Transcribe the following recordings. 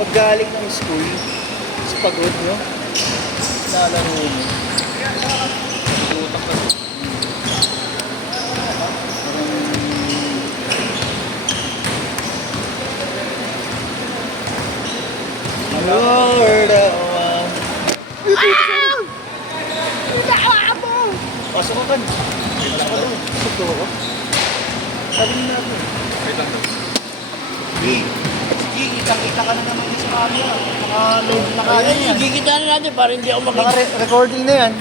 Pag galing ng school, sa pagod nyo, nalaro mo. Utak kasi. Lord, pasok ka kan. Pasok ka doon. Pasok ko ako. Sabi niyo natin. Wait lang daw. Sige, kita-kita ka na naman sa camera. Naka-load na kaya yan. Gigita na natin para hindi ako makita. Naka-recording na yan.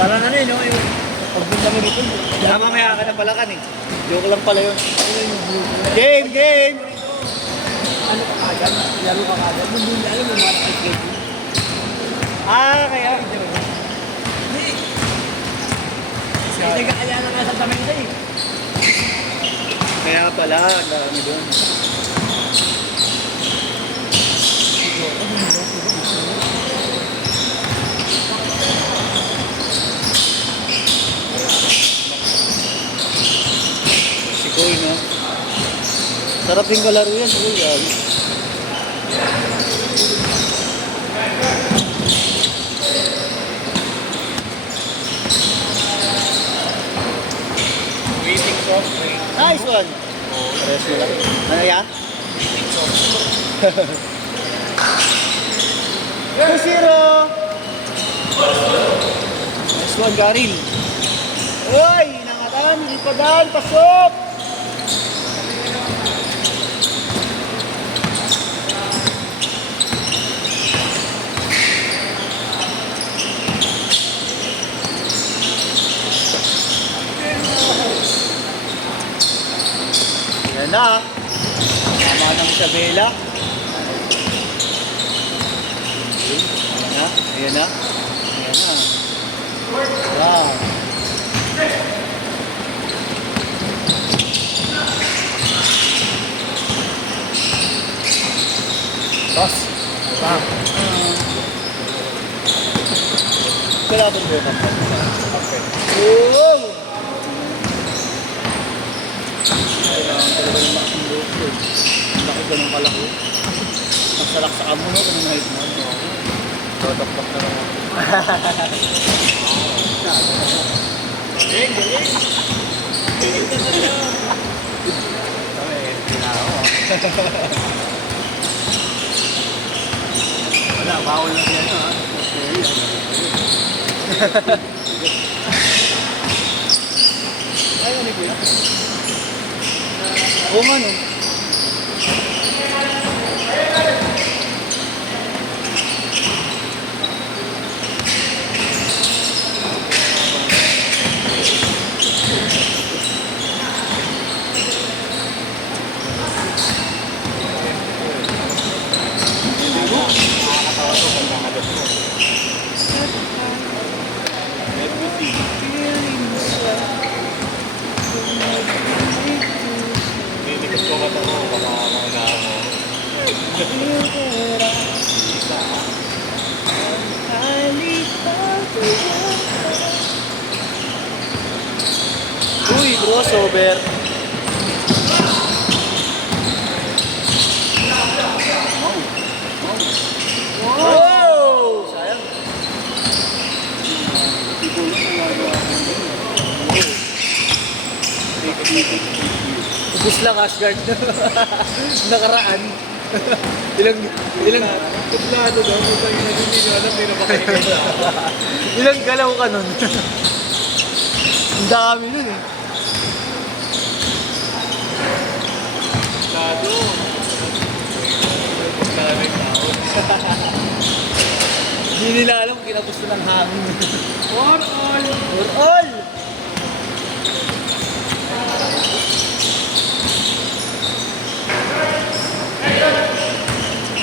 Para na rin, no? Yung Pag din kami dito. Mamaya ka na pala kan eh. Joke lang pala yun. Game! Game! ano ka kagad, laro ka kagad. Hindi na alam mo mga schedule. Kaya. Hindi. Kasi nag-aaya na nga sa Samenta eh. Kaya pala, ang dami doon. Si Koy, no? Sarap din kalaro yan, si Koy. Gabi. Waiting soft drink. Nice one! Pares mo lang. Ano yan? Waiting soft drink. 2-0! Nice one, Garil. Uy! Nangatan, ipadan, pasok! Yan na. Tama ng Isabela. Ayan na. Ayan na. Ayan na. Wow. Toss. Bang. Kailangan mo ba? Okay. Oh! Kailangan talaga ng lakas ng loob ko. Ang laki ganun kalaki. Magsalak sa amo, no? Kung nahit mo. Dodok-dok na naman. Galing, galing. Kami, hindi na ako. Wala, bawal lang yan ha. Ay, ano ko yun? Oo nga, no? Nakakatawa to pag nakagat mo. Tinikot ko ka to, baka mga mo. Uy, crossover. Wow! Sayang. Ubus lang, Asgard. Nakaraan. Ilang Kuplado daw, kung hindi nyo alam, hindi na makahinga. ilang galaw ka nun. Ang dami nun eh. Kuplado. Kuplado tao. Hindi nila alam kung kinagusto ng hangin. For all! For all!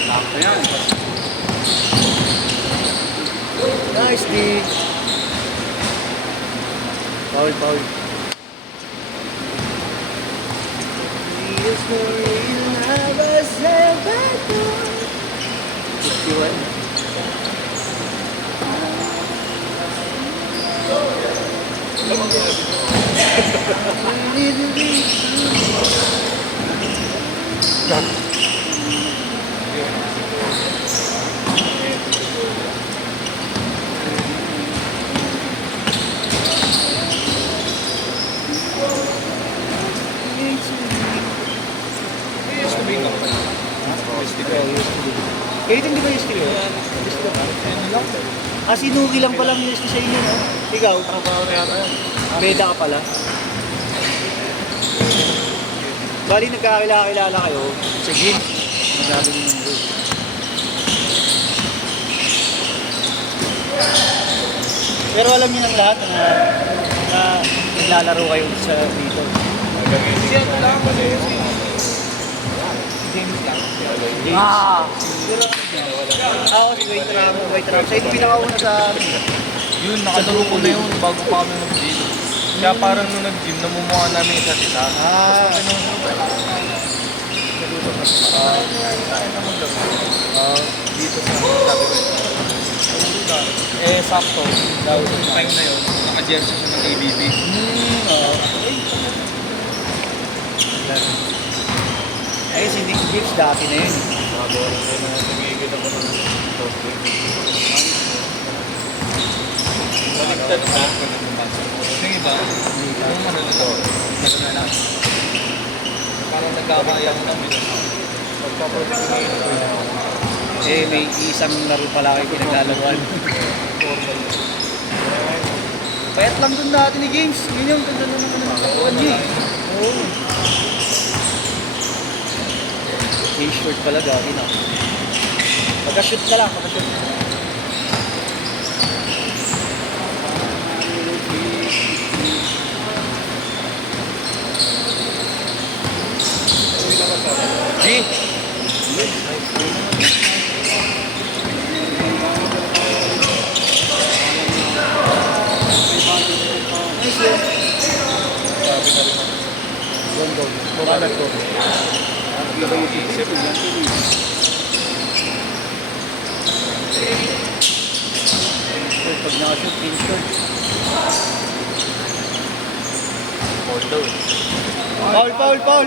Sakto yan. Nice, D. Paul, Paul. Feels more real than I was ever born. 51. Yes, to be nga pala. Yes, to be. Kayo din di ba yung studio? Ah, sinugi lang palang yung sa inyo, no? Ikaw? Trabaho na yata yan. Beda ka pala. Bali, nagkakilala kayo sa gym. Masabi niyo yung group. Pero alam niyo ng lahat na naglalaro kayo sa dito. Si ano lang kasi si James lang. Ah! Ako si White Ram. Siya yung pinakauna sa amin. Yun, nakadalo ko na yun bago pa kami mag-gym. Kaya parang nung nag-gym, namumuha namin isa't isa. Ah! Dito sa sabi ko. Eh, sakto. Dahil yung time na yun, naka-jersey siya ng ABB. Ay, si Nick Gibbs dati na yun. Baliktad na. Yung iba, yung ano nito, parang nagkakayang kami na. Eh, may isang laro pala kayo pinaglalaruan. Payat lang dun dati ni Games. Yun yung ganda na naman ng katawan niya. Oo. T-shirt pala dati na. Pagka-shoot ka lang, pagka-shoot. G! Gondo. Bumalag ko. Pag nakashoot, team short.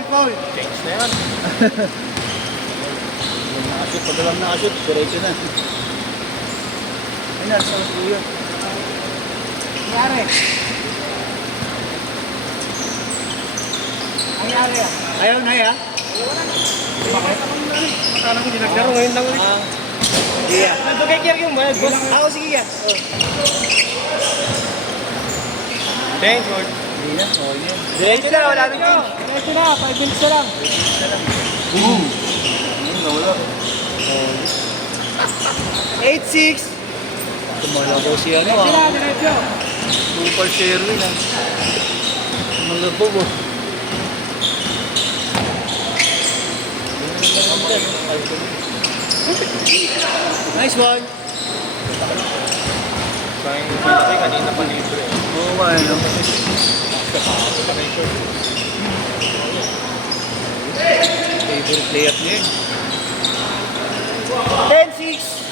Foul! Change na yan. Pag lang nakashoot, diretso na. Ay, nasa ko yun. Nangyari. Nangyari ah. Ayaw na ya? Akala ko dinaglaro ngayon lang ulit. Sige ya. Nandun kay Kier yung bayad, boss. Ako sige ya. Change, Lord. Hindi na. Oh, yun. Diretso na, wala nang change. Diretso na, 5 minutes na lang. Nawala. 8-6. Tumalabaw si ano Diretso na, ah. diretso. Super Sherwin ah. Malabog oh. Nice one. Sayang yung malaki, kanina pa libre. Oo nga ano. Favorite layup niya yun. 10-6.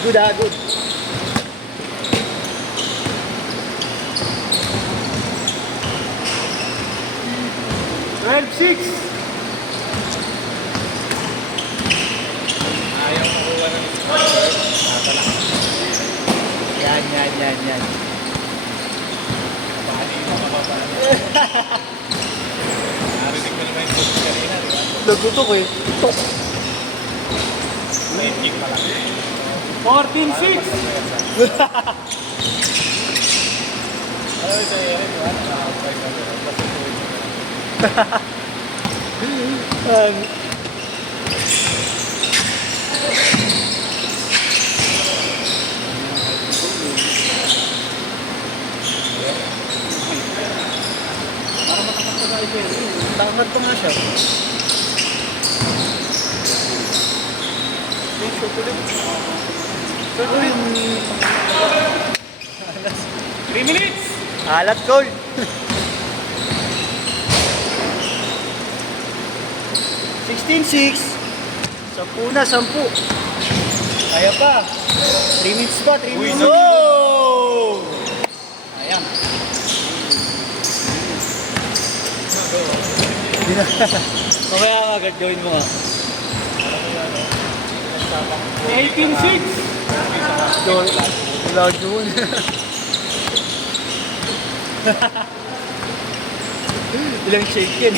Good ah, good. Ayaw makuha ng Yan. bali mo mababali. Narinig ko naman yung coach kanina, di ba? Nagutok eh. Tok. May kick pa lang. 14-6. Alam mo siya yun, di ba? Naka-outside na rin. Basta tuwid mo na. Takot pa nga siya. Shoot ulit. 3 minutes. Alat goal. 16-6. 10 na, 10. Kaya pa. 3 minutes pa, 3 Uy, minutes. Oh! Mamaya nga agad gawin mo nga. 18.6. Wala doon. Ilang shake yan.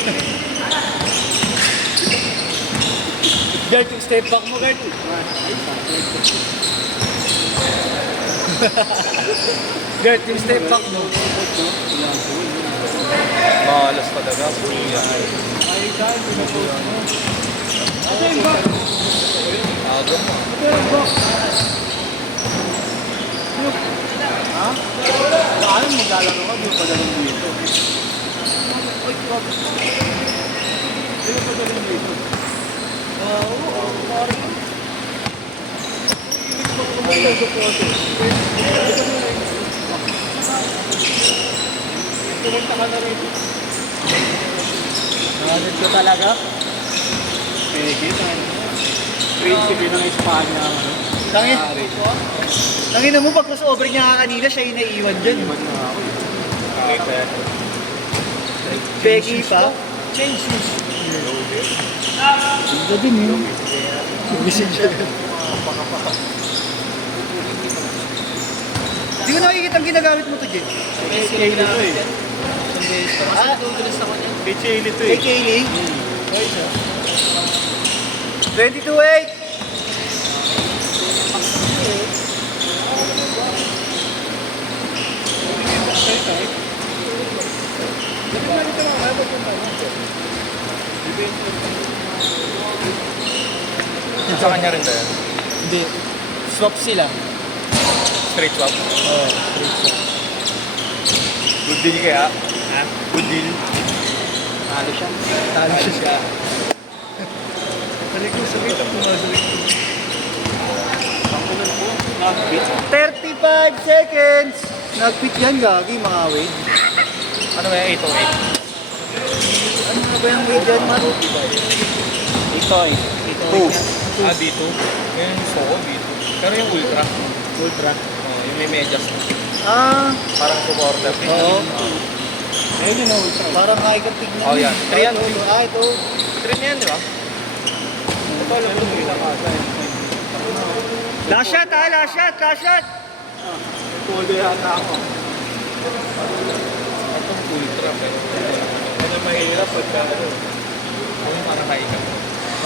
Guard, yung step back mo, guard. Guard, yung step back mo. Malas talaga. Kuya. Ito yung box. Aga mo. Ito yung box. Ha? Paano maglalaro ka? Di mo padalang dito. Ay, grabe. Di mo padalang dito. Oo, parang. Hindi ko padalang dito. Pumunta ka na rin. Nakalit ko talaga. Pwede, prinsipe ng Espanya. Tangin mo, pag crossover niya ka kanina, siya yung naiiwan dyan. Becky pa? Change shoes. Ganda din yun. Gising siya. Di ko nakikita ang ginagamit mo to, Jen. Kaylee to eh. Ah, Kay Kaylee to kay eh. Kaylee? 22-8! Sa kanya rin ba yan? Hindi. Swap sila. Straight swap? Oo, straight swap. Good deal kaya? Ha? Good deal. Talo siya. Talo siya. Balik ko sa kita. Pumasalik ko. 35 seconds! Nag-pick yan, gagi, mga weight. Ano ba yung 808? Ano na ba yung weight dyan, man? Ito eh. Ah, B2? Yung gusto ko, B2. Pero yung Ultra. Ultra. Oh, yung may medyas. Ah, Parang supporter. oo. Ayun yun ang ultra. Parang high-cap tignan. Oh, yan. Ah, ito. Ah, ito. Trin yan, di ba? Ito alam mo ito sa Last shot, ha? Last shot, last shot! Polo yata ako. Itong Ultra, pero ano mahirap pagka ano. Yung parang high ka.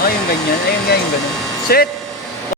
Oh, yung ganyan. Ayun nga yung ganun. Set!